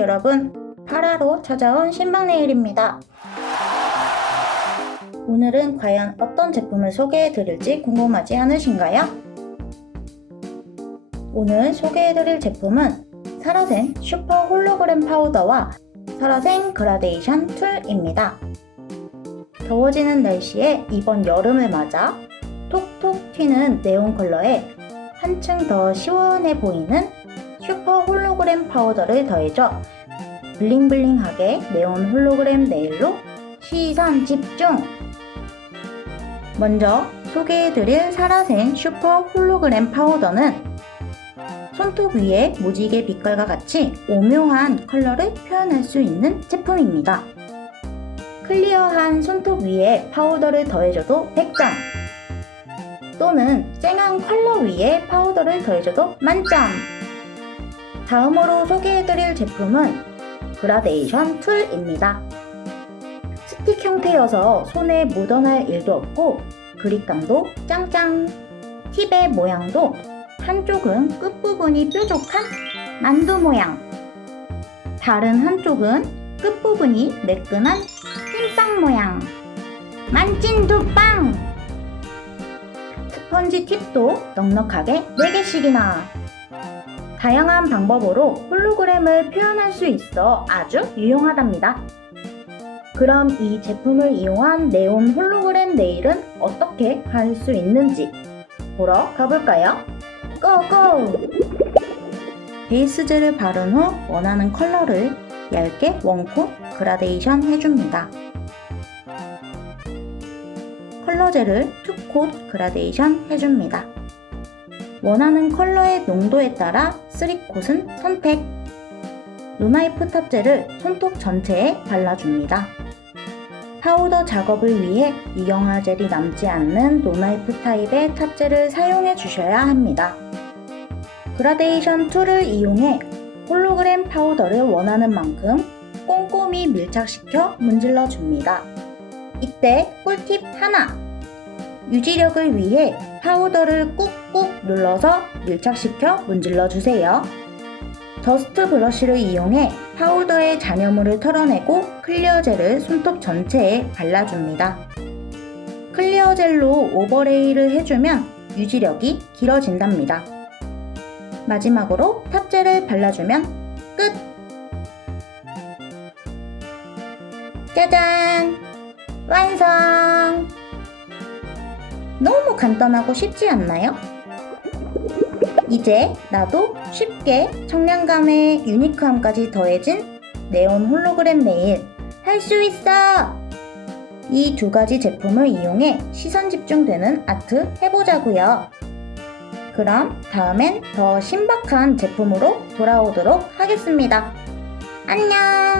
여러분, 8화로 찾아온 신박네일입니다. 오늘은 과연 어떤 제품을 소개해 드릴지 궁금하지 않으신가요? 오늘 소개해 드릴 제품은 사라센 슈퍼 홀로그램 파우더와 사라센 그라데이션 툴입니다. 더워지는 날씨에 이번 여름을 맞아 톡톡 튀는 네온 컬러에 한층 더 시원해 보이는 슈퍼 홀로그램 파우더를 더해줘 블링블링하게 네온 홀로그램 네일로 시선 집중! 먼저 소개해드릴 사라센 슈퍼 홀로그램 파우더는 손톱 위에 무지개 빛깔과 같이 오묘한 컬러를 표현할 수 있는 제품입니다. 클리어한 손톱 위에 파우더를 더해줘도 100점! 또는 쨍한 컬러 위에 파우더를 더해줘도 만점! 다음으로 소개해드릴 제품은 그라데이션 툴입니다. 스틱 형태여서 손에 묻어날 일도 없고 그립감도 짱짱! 팁의 모양도 한쪽은 끝부분이 뾰족한 만두 모양 다른 한쪽은 끝부분이 매끈한 흰빵 모양 만찐 두빵 스펀지 팁도 넉넉하게 4개씩이나 다양한 방법으로 홀로그램을 표현할 수 있어 아주 유용하답니다. 그럼 이 제품을 이용한 네온 홀로그램 네일은 어떻게 할 수 있는지 보러 가볼까요? 고고! 베이스 젤을 바른 후 원하는 컬러를 얇게 원콧 그라데이션 해줍니다. 컬러 젤을 투콧 그라데이션 해줍니다. 원하는 컬러의 농도에 따라 3콧은 선택. 루나이프 탑젤을 손톱 전체에 발라줍니다. 파우더 작업을 위해 이경화 젤이 남지 않는 노나이프 타입의 탑젤을 사용해 주셔야 합니다. 그라데이션 툴을 이용해 홀로그램 파우더를 원하는 만큼 꼼꼼히 밀착시켜 문질러 줍니다. 이때 꿀팁 하나! 유지력을 위해 파우더를 꾹꾹 눌러서 밀착시켜 문질러 주세요. 더스트 브러쉬를 이용해 파우더의 잔여물을 털어내고 클리어 젤을 손톱 전체에 발라줍니다. 클리어 젤로 오버레이를 해주면 유지력이 길어진답니다. 마지막으로 탑젤을 발라주면 끝! 짜잔! 완성! 너무 간단하고 쉽지 않나요? 이제 나도 쉽게 청량감에 유니크함까지 더해진 네온 홀로그램 네일 할 수 있어! 이 두 가지 제품을 이용해 시선 집중되는 아트 해보자고요. 그럼 다음엔 더 신박한 제품으로 돌아오도록 하겠습니다. 안녕!